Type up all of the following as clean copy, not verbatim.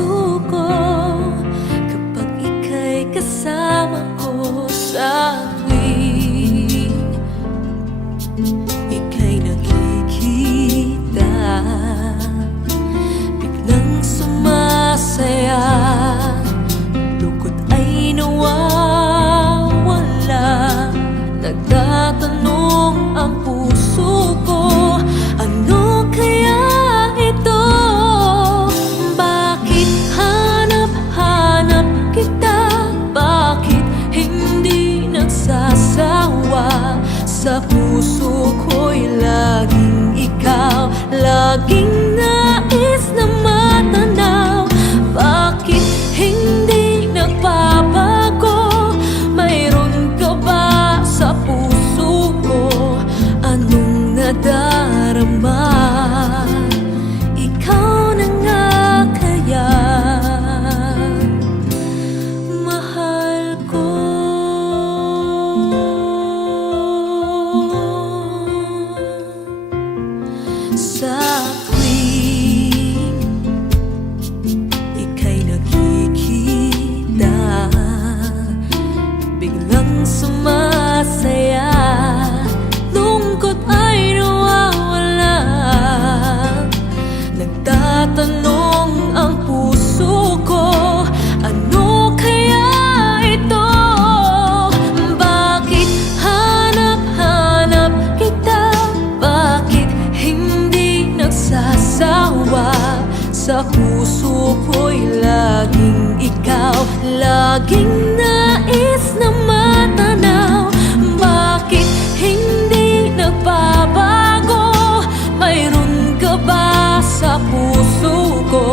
puso ko kapag ika'y kasama ko sa tuwing ika'y nakikita. Biglang sumasaya, lungkot ay nawawala. Nagtatanong ang puso ko, ano kaya ito? Bakit hanap-hanap kita? Bakit hindi nagsasawa? Sa puso ko'y laging ikaw, laging nais na matanaw. Bakit hindi nagbabago? Mayroon ka ba sa puso ko? Anong nadarama? Ikaw na nga kaya mahal ko. Sa tuwing ika'y nakikita, biglang sumasaya, lungkot ay nawawala. Nagtatanong ang puso ko, ano kaya ito? Bakit hanap-hanap kita? Bakit hindi nagsasawa? Sa puso ko'y laging ikaw, laging nais na matanaw. Bakit hindi nagbabago? Mayroon ka ba sa puso ko?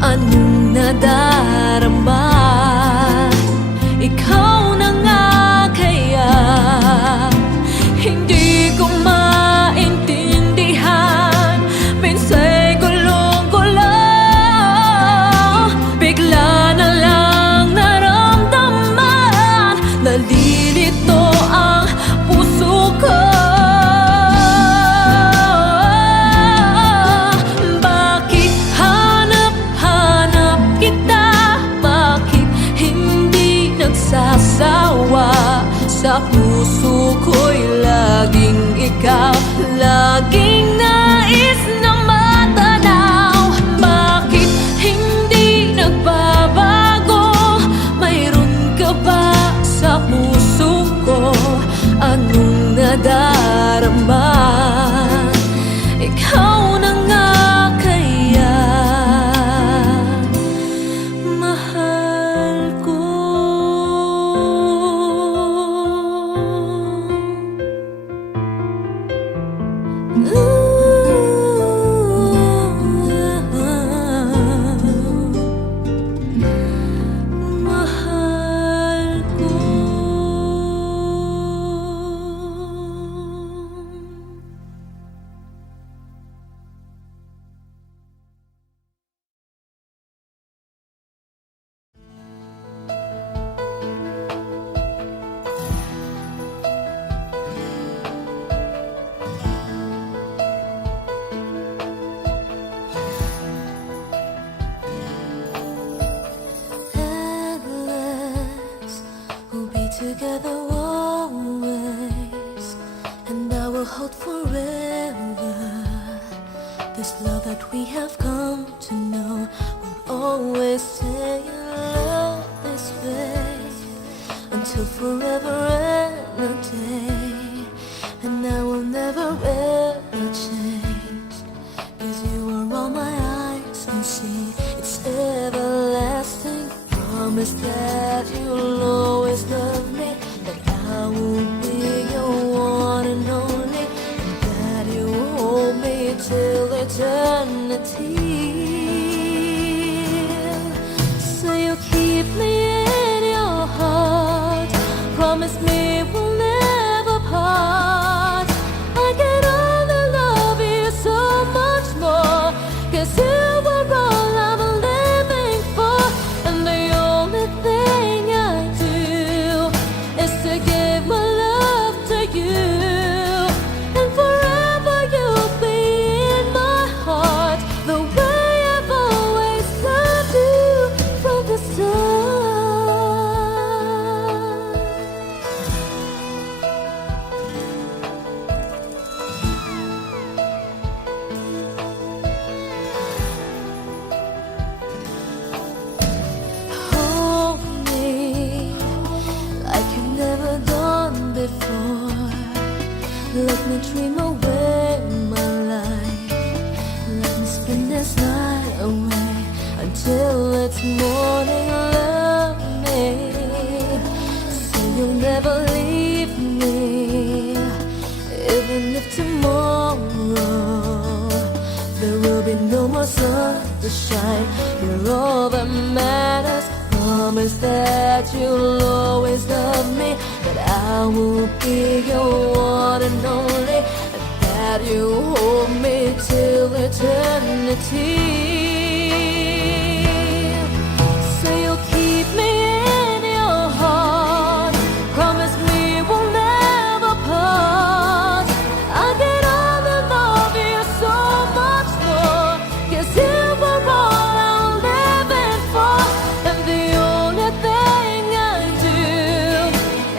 Anong nadarama? Ikaw na nga kaya hindi ko maintindihan. Minsa'y gulong-gulo, bigla na lang naramdaman. Nalilito ang puso ko. Bakit hanap-hanap kita? Bakit hindi nagsasawa? Sa puso ko'y laging ikaw, laging nais na matanaw. Bakit hindi nagbabago? Mayroon ka ba sa puso ko? Anong nadarama? Ikaw na nga kaya mahal ko. Mahal ko. Endless, we'll be together always, and I will hold forever. This love that we have come to know will always stay in love this way until forever and a day. And I will never ever change, 'cause you are all my eyes can see. It's everlasting. Promise that you'll always love me, that I will be your one and only, and that you will hold me till eternity. So you keep me in your heart. Promise me we'll never part. I get on till it's morning. Love me, say you'll never leave me, even if tomorrow there will be no more sun to shine. You're all that matters. Promise that you'll always love me, that I will be your one and only, and that you hold me till eternity. Say you'll keep me in your heart. Promise me we'll never part. I'll get on and love you so much more, 'cause you were all I'm living for. And the only thing I do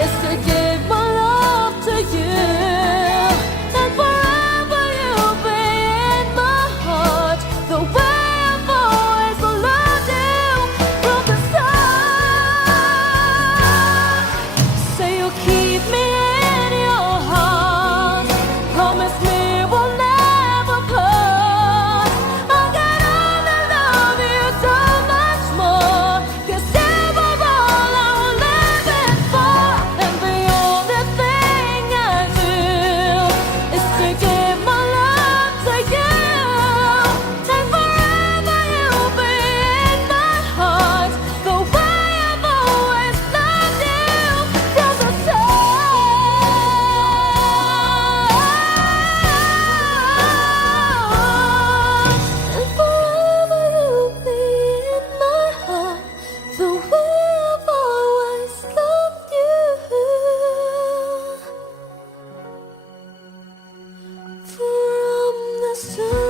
is to give my love to you. And forever you'll be in my heart, the way I've always loved you from the start. Say you'll keep me in your heart. Promise me we'll never part. I'll get on and love you so much more, 'cause you were all I'm living for. And the only thing I do is to give my love to you. And forever you'll be in my heart, the way I've always loved you from the start. And forever you'll be in my heart, the way I've always loved you from the start.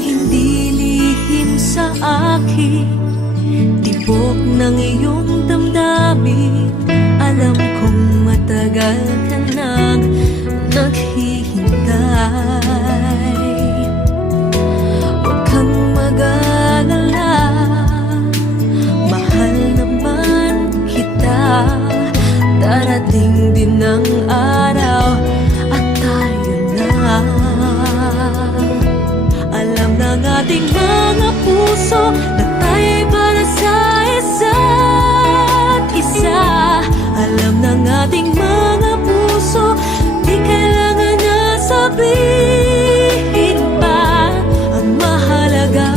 Hindi lihim sa akin, tibok ng iyong damdamin. Alam kong matagal ka nang naghihintay. Huwag kang mag-alala, mahal naman kita. Darating din ang araw at tayo na. Alam ng ating mga puso na tayo'y para sa isa't isa. Alam ng ating mga puso, di kailangan na sabihin pa. Ang mahalaga,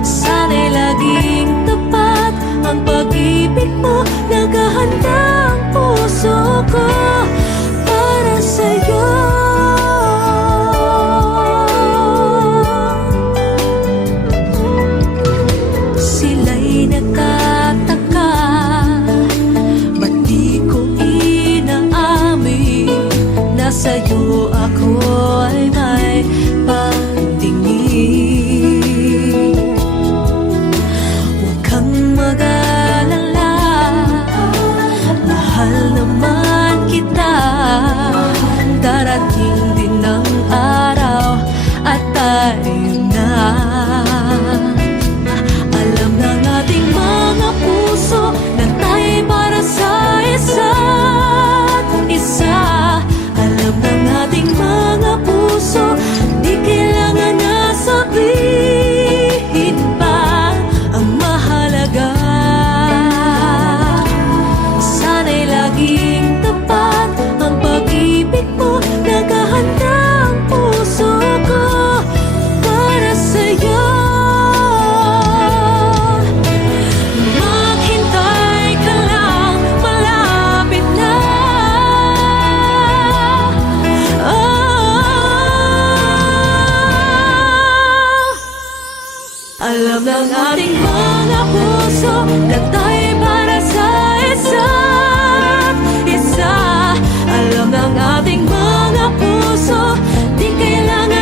sana'y laging tapat ang pag-ibig mo. Naghahanda ang puso ko para sa'yo. Sila'y nagtataka, ba't di ko inaamin na sa'yo ako ay may pagtingin. Huwag kang mag-alala, mahal naman kita. Darating din ang araw at tayo na. Alam ng ating mga puso na tayo'y para sa isa't isa. Alam ng ating mga puso, di kailangan na sabihin pa. Ang mahalaga, sana'y laging tapat ang pag-ibig mo. Naghahanda ang puso ko para sa'yo. Maghintay ka lang, malapit na. Alam ng ating mga puso na tayo'y para sa isa't isa. Alam ng ating mga puso, di kailangan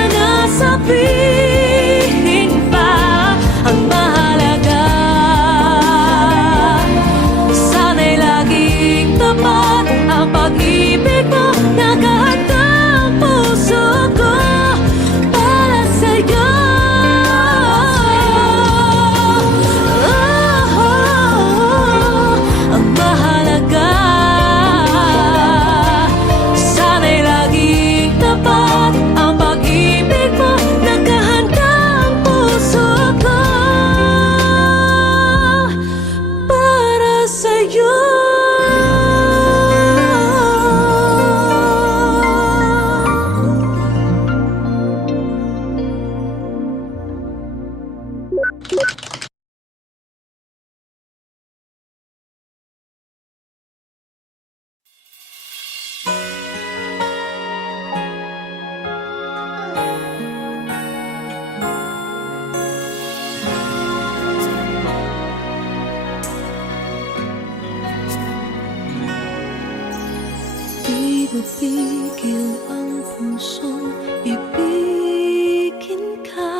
mapigil ang pusong ibigin ka?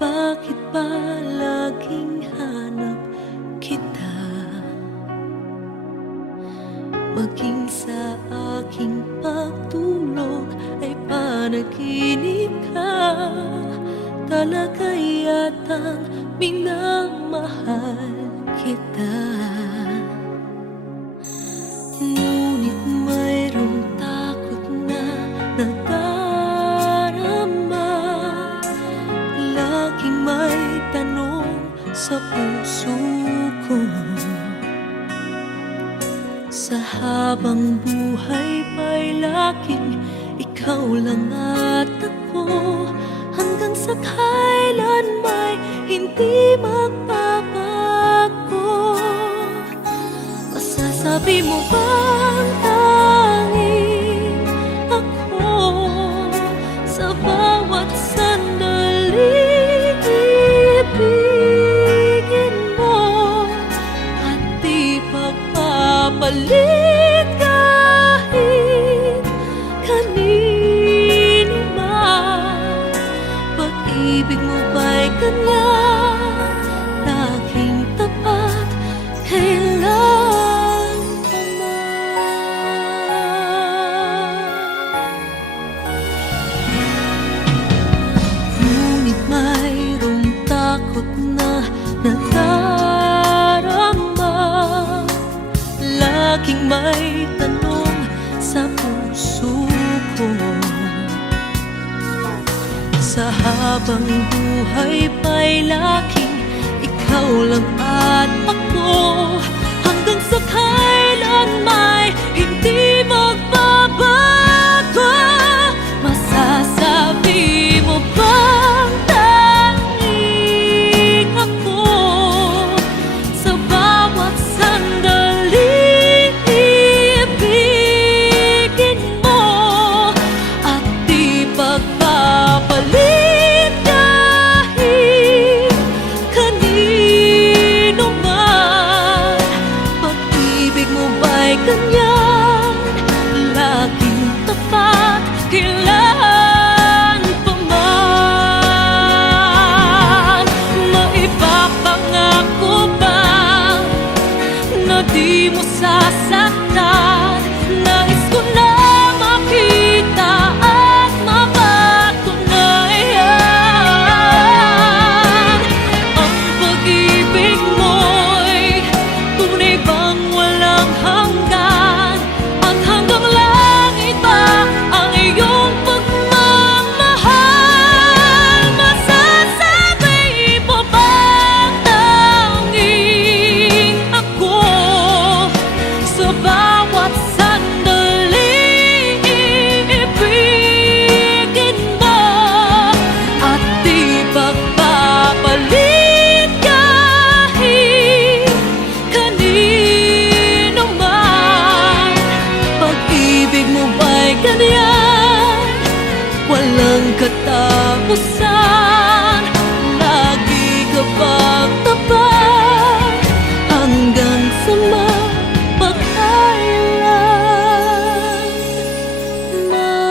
Bakit ba laging hanap kita? Maging sa aking pagtulog ay panaginip ka. Talaga yatang minamahal kita. Ngunit mayroong takot na nadarama. Laging may tanong sa puso ko. Sa habang buhay pa'y laging ikaw lang at ako. Hanggang sa kailan may hindi magbabago. Masasabi mo bang tanging ako sa bawat sandali ibigin mo at di pagpapalit kahit kanino man? Pag-ibig mo ba'y ganyan, laging tapat, kailan pa man? Ngunit mayroong takot na nadarama. Laging may tanong sa puso ko. Sa habang buhay pa'y laging ikaw lang at ako. Hanggang sa kailan may hindi magbabago. Masasabi mo bang tanging ako sa bawat sandali ibigin mo at di pagpapalit kahit kanino man? Pag-ibig mo ba'y ganyan, laging tapat, kailan pa man? Maipapangako ba na di mo sasaktan? Nais ko na makita at mapatunayan. Ang pag-ibig mo'y tunay bang walang hanggan? At hanggang langit ba ang iyong pagmamahal? Masasabi mo bang tanging ako sa bawat sandali ibigin mo at di pagpapalit kahit kanino man? Pag-ibig mo ba'y ganyan, walang katapusan? Lagi ka bang tapat hanggang sa mapagkailan man?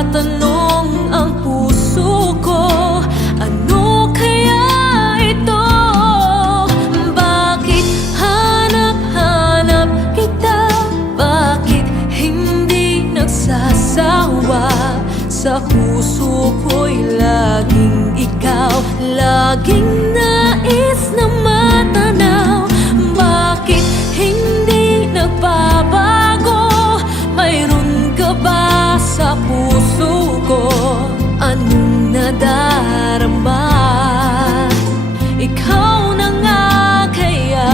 nagtatanong ang puso ko, ano kaya ito? Bakit hanap-hanap kita? Bakit hindi nagsasawa? Sa puso ko'y laging ikaw, laging nais na matanaw. Bakit hindi nagbabago? Mayroon ka ba sa puso ko? Anong nadarama? Ikaw na nga kaya?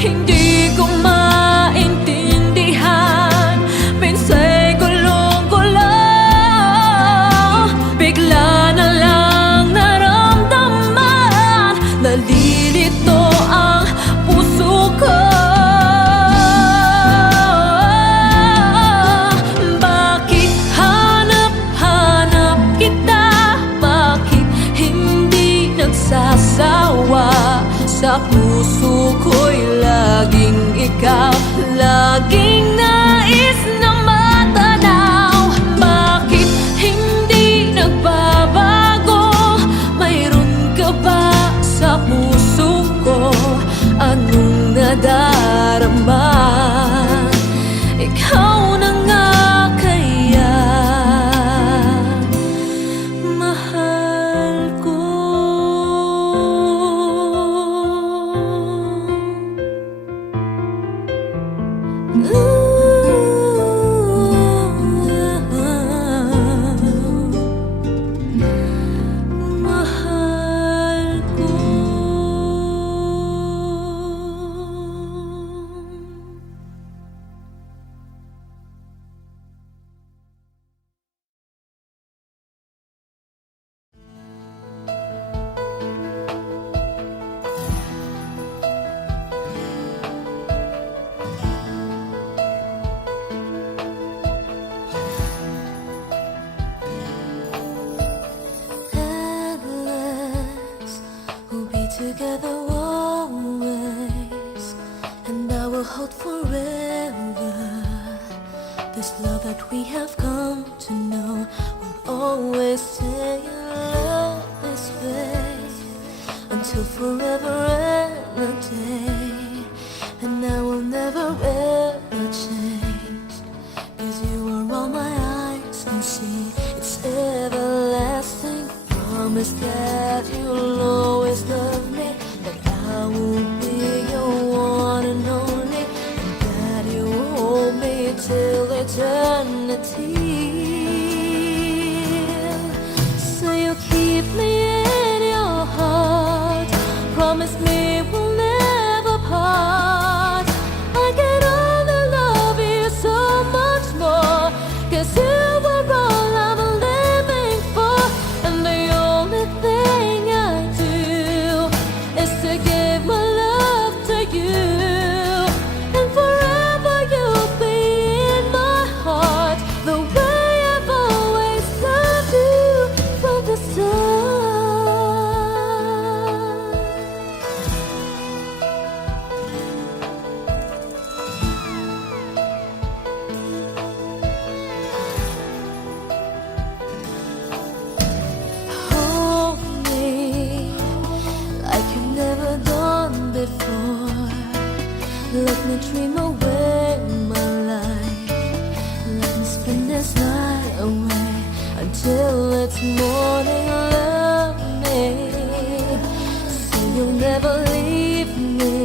Hindi ko maintindihan. Minsa'y gulong-gulo, bigla na lang naramdaman. Nalilito ang puso ko. Bakit hanap-hanap kita? Bakit hindi nagsasawa? Sa puso ko'y laging ikaw, laging nais na matanaw. Bakit hindi nagbabago? Mayroon ka ba sa puso ko? Anong nadarama? Ikaw na nga kaya? Mahal ko. Mahal ko. Endless, we'll be together always, and I will hold forever. This love that we have come to know will always stay in love this way until forever and a day. And I will never ever change, 'cause you are all my eyes can see. It's everlasting. Promise that you'll always love me, that I will be your one and only, and that you hold me till eternity. So you keep me in your heart. Promise me we'll never part. I can only love you so much more, 'cause you are all I'm living for. And the only thing I do is to give my love to you. And forever you'll be in my heart, the way I've always loved you from the start. Hold me like you've never done before. Let me dream away my life. Let me spend this night away until it's morning. Love me, say you'll never leave me,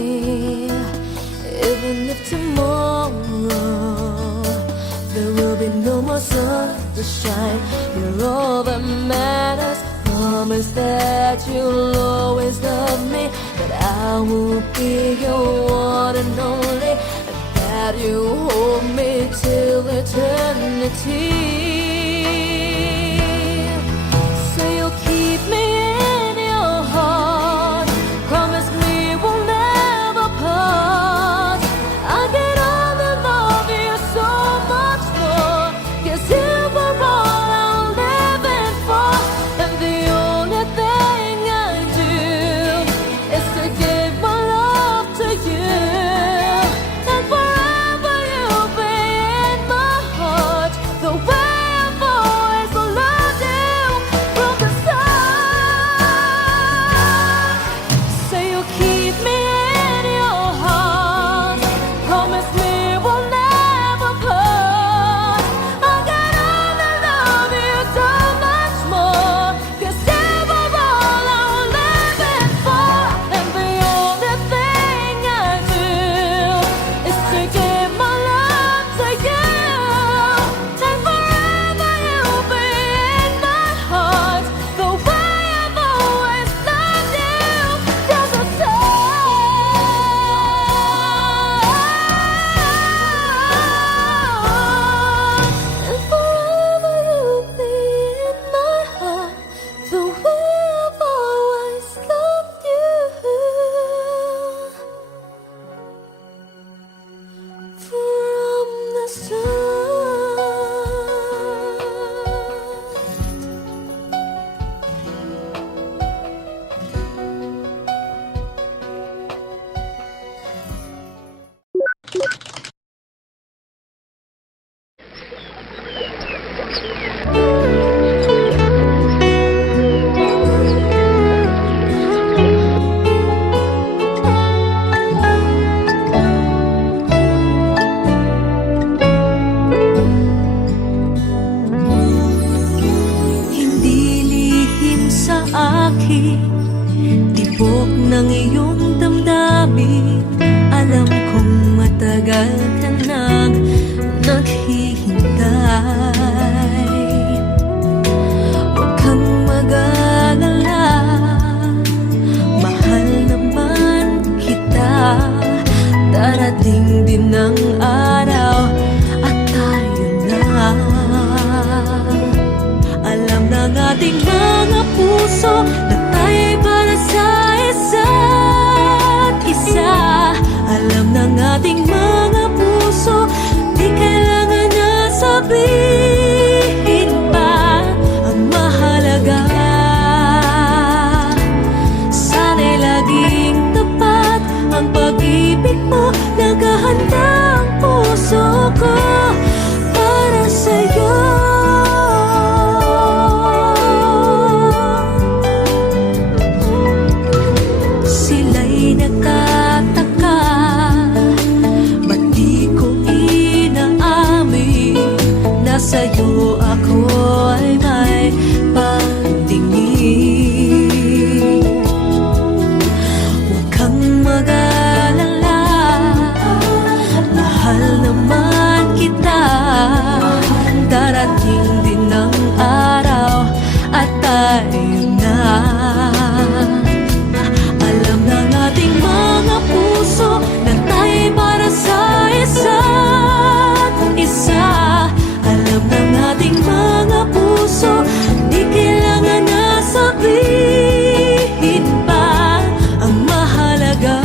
even if tomorrow there will be no more sun to shine. You're all that matters. Promise that you'll always love me, that I will be your one and only, and that you hold me till eternity. So you'll keep me in your heart. Promise me we'll never part. I can only love you so much more, 'cause you were all I'm living for. And the only thing I do is to give my love to you. And forever you'll be in my heart, the way Hindi lihim sa akin, tibok ng iyong damdamin. Alam kong matagal ka nang naghihintay. Huwag kang mag-alala, mahal naman kita. Darating din ang araw at tayo na. Alam ng ating mga puso na tayo'y para sa isa't isa. Alam ng ating mga puso, di kailangan na sabihin pa ang mahalaga. Sana'y laging tapat ang pag-ibig mo. Naghahanda ang puso ko para sa'yo. Sila'y nagtataka, ba't di ko inaamin na sa'yo ako ay may pagtingin. Huwag kang mag-alala, mahal naman kita. Darating din ang araw at tayo na. Alam ng ating mga puso na tayo'y para sa isa't isa. Alam ng ating mga puso, di kailangan na sabihin pa ang mahalaga.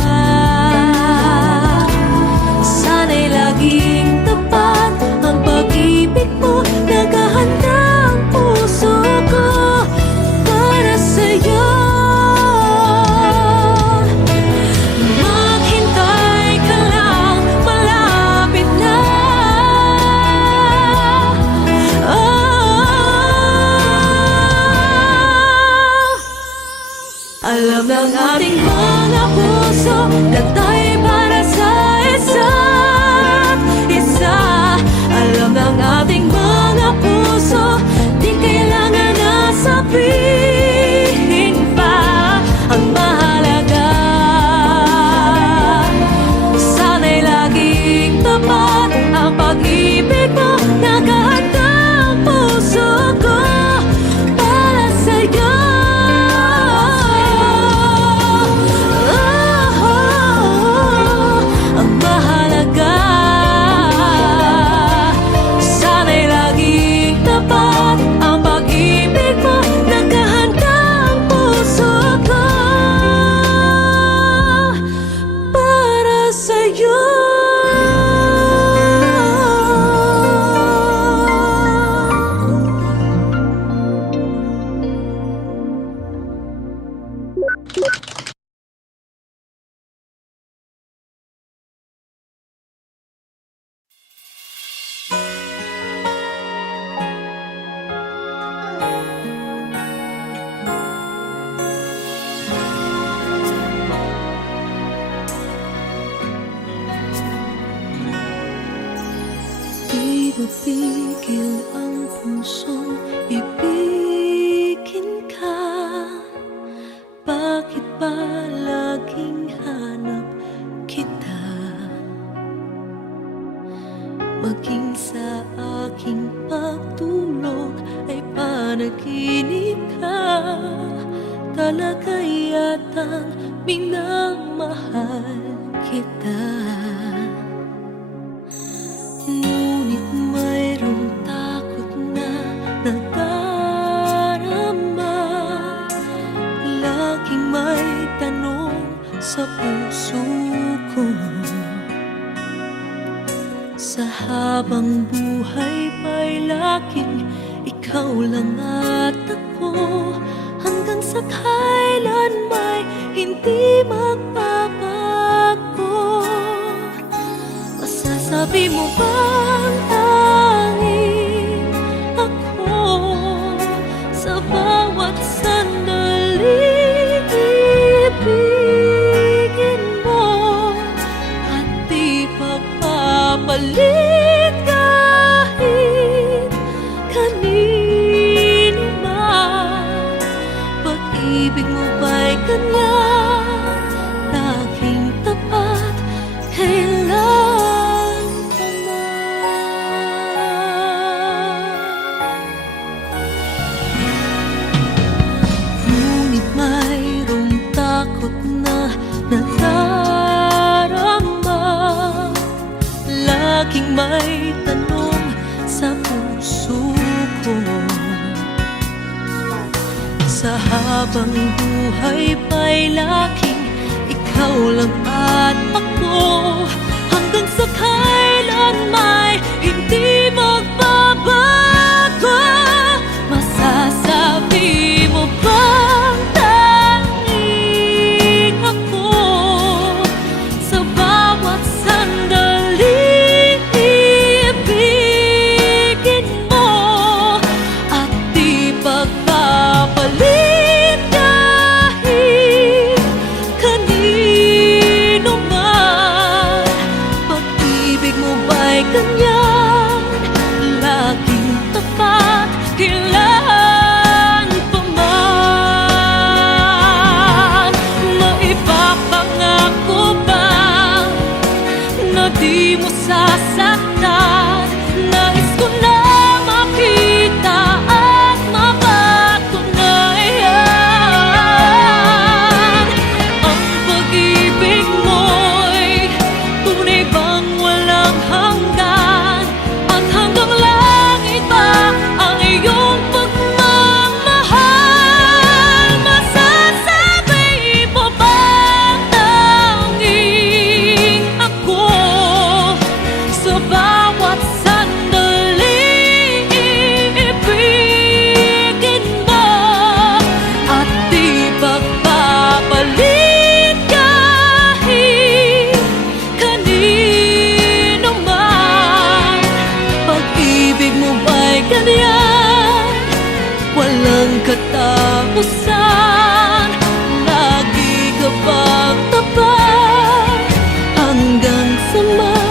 Sana'y laging tapat ang pag-ibig mo. Naghahanda ang puso ko para sa'yo. Maghintay ka lang, malapit na. Alam ng ating mga puso na tayo'y para sa isa't isa. Alam ng ating mga puso, di kailangan na sabihin pa ang mahalaga. Sana'y laging tapat ang pag-ibig mo. Naghahanda ang puso ko para sa'yo. Ang mahalaga, sana'y laging tapat ang pag-ibig mo. Naghahanda ang puso ko para sa'yo. Di mapigil ang pusong ibigin ka. Bakit ba laging hanap kita? Maging sa aking pagtulog ay panaginip ka. Talaga yatang minamahal kita. Ngunit mayroong takot na nadarama. Laging may tanong sa puso ko. Sa habang buhay pa'y laging ikaw lang at ako. Hanggang sa kailan may hindi magbabago. Masasabi mo bang tanging kanino man. Pag-ibig mo ba'y ganyan, laging tapat, kailan pa man. Ngunit mayroong takot na nadarama, laging may tanong sa puso ko. Sa habang buhay pa'y laging ikaw lang at ako, hanggang sa kailan may hindi magbabago. Masasabi mo bang tanging ako sa bawat sandali ibigin mo at di pagpapalit kahit kanino man? Pag-ibig mo ba'y ganyan, laging tapat, kailan pa man? Maipapangako ba na di mo sasaktan? Nais ko na makita at mapatunayan ang pag-ibig mo'y tunay bang walang hanggan, at hanggang langit ba ang iyong pagmamahal? Masasabi mo bang tanging ako sa bawat sandali ibigin mo at di pagpapalit kahit kanino man? Pag-ibig mo ba'y ganyan, walang katapusan? Lagi ka bang tapat hanggang sa mapagkailan?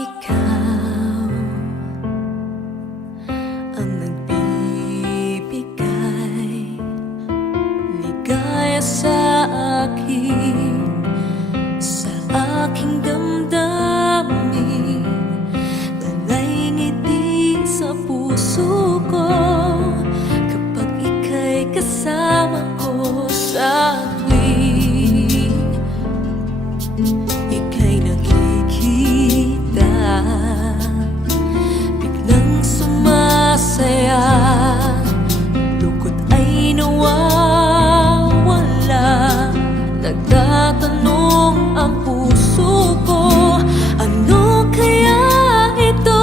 ikaw ang nagbibigay ligaya sa akin, sa aking damdamin, talay ngiti sa puso ko kapag ika'y kasama ko sa tuwing ika'y nakikita, biglang sumasaya, lungkot ay nawawala, nagtatanong ang puso ko, ano kaya ito?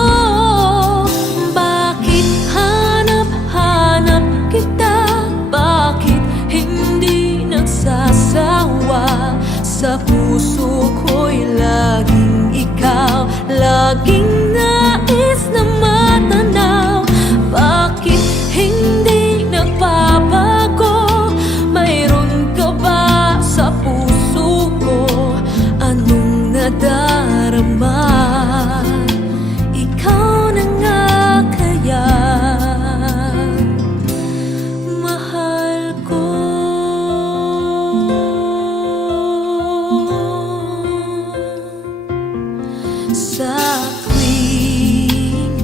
Bakit hanap-hanap kita? Bakit hindi nagsasawa? Sa puso ko'y laging ikaw, laging nais na matanaw. Bakit hindi nagbabago? Mayroon ka ba sa puso ko? Anong nadarama? Ikaw na nga kaya mahal ko. Sa tuwing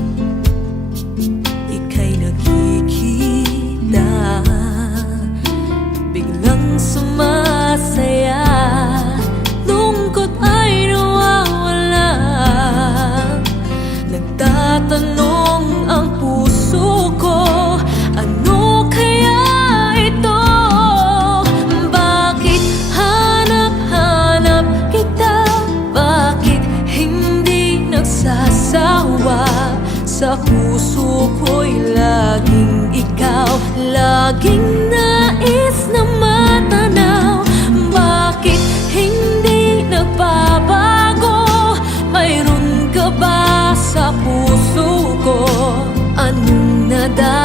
ika'y nakikita, biglang sumasaya, lungkot ay nawawala, nagtatanong ang puso ko, ano kaya ito? Bakit hanap-hanap kita? Bakit hindi nagsasawa? Sa puso ko'y laging ikaw, laging nais na matanaw. Bakit hindi nagbabago? Mayroon ka ba sa puso ko? Anong nadal